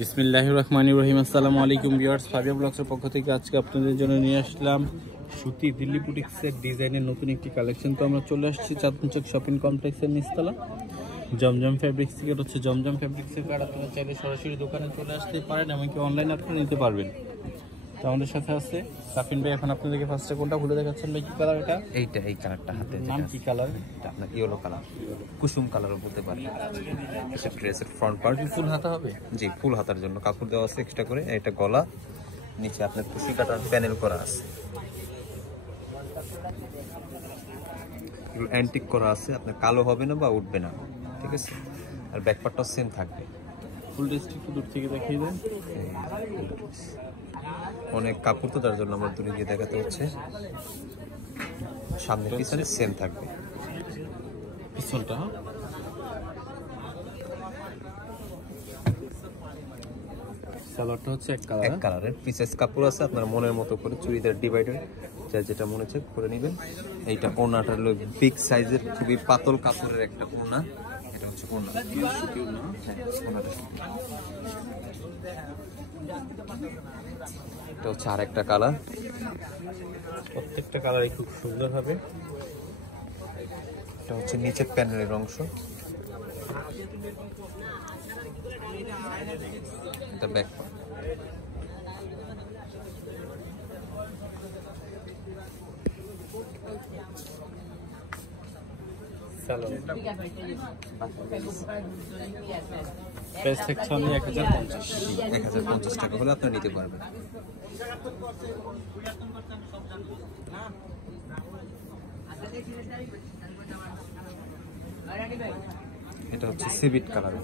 বিসমিল্লাহির রহমানির রহিম। আসসালামু আলাইকুম ভিউয়ার্স, ফাবিয়া ব্লগসের পক্ষ থেকে আজকে আপনাদের জন্য নিয়ে আসলাম সুতি দিল্লি বুটিক্সের ডিজাইনের নতুন একটি কালেকশন। তো আমরা চলে আসছি চাঁদপুর চক শপিং কমপ্লেক্সের নিচতলা জমজম ফ্যাব্রিক্স থেকে। হচ্ছে জমজম ফ্যাব্রিক্সের কার্ড আপনারা চাইলে সরাসরি দোকানে চলে আসতেই পারেন, এমনকি অনলাইনে আপনারা নিতে পারবেন। তো আমাদের সাথে আছে সাফিন ভাই। এখন আপনাদেরকে ফার্স্টে কোনটা খুলে দেখাচ্ছেন ভাই? কি কালার এটা? এইটা এই কালারটা হাতে নাম কি কালার? এটা আপনার ইয়েলো কালার, কুসুম কালারও বলতে পারেন। এটা ড্রেসের ফ্রন্ট পার্ট ফুল হাতা হবে? জি, ফুল হাতার জন্য কাপড় দেওয়া আছে এক্সট্রা করে। এটা গলা, নিচে আপনার কুশি কাটার প্যানেল করা আছে, এগুলো অ্যান্টিক করা আছে। আপনার কালো হবে না বা উঠবে না, ঠিক আছে। আর ব্যাক পার্টটাও সেম থাকবে। ফুল ড্রেসটি একটু দূর থেকে দেখিয়ে দেন। অনেক কাপড় তো, তার জন্য আমার দূরে গিয়ে দেখাতে হচ্ছে। সামনে পিছনে সেম থাকবে। পিছনটা সালোয়ারটা হচ্ছে এক কালারের পিসেস কাপড় আছে, আপনার মনের মতো করে চুড়িদার ডিভাইডার যা যেটা মনে হচ্ছে করে নেবেন। এইটা ওড়নাটা হলো বিগ সাইজের, খুবই পাতল কাপড়ের একটা ওড়না। এটা হচ্ছে ওড়না, সুতি ওড়না। ওড়নাটা এটা হচ্ছে আরেকটা কালার। প্রত্যেকটা কালারই খুব সুন্দর হবে। এটা হচ্ছে নিচের প্যানেলের অংশ। এটা ব্যাক পার্ট। প্রাইস থাকছে অনলি 1050। 1050 টাকা হলে আপনারা নিতে পারবেন। এটা হচ্ছে সিভিট কালার।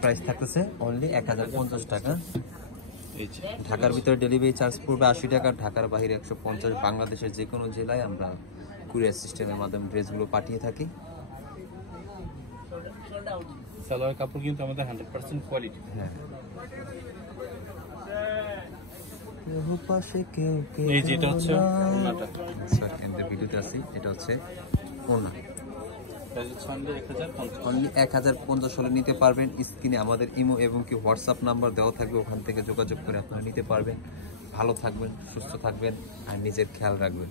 প্রাইস থাকতেছে অনলি 1050 টাকা। ঢাকার ভিতরে ডেলিভারি চার্জ পড়বে 80 টাকা, ঢাকার বাইরে 150। বাংলাদেশের যে কোনো জেলায় আমরা কুরিয়ার সিস্টেমের মাধ্যমে ড্রেসগুলো পাঠিয়ে থাকি। সালোয়ার কাপড় কিন্তু আমাদের 100% কোয়ালিটি। হ্যাঁ, এই যে এটা হচ্ছে ওড়নাটা। ভিডিওতে আছি। এটা হচ্ছে ওড়না। অনলি 1050 হলে নিতে পারবেন। স্ক্রিনে আমাদের ইমো এবং কি হোয়াটসঅ্যাপ নাম্বার দেওয়া থাকবে, ওখান থেকে যোগাযোগ করে আপনারা নিতে পারবেন। ভালো থাকবেন, সুস্থ থাকবেন আর নিজের খেয়াল রাখবেন।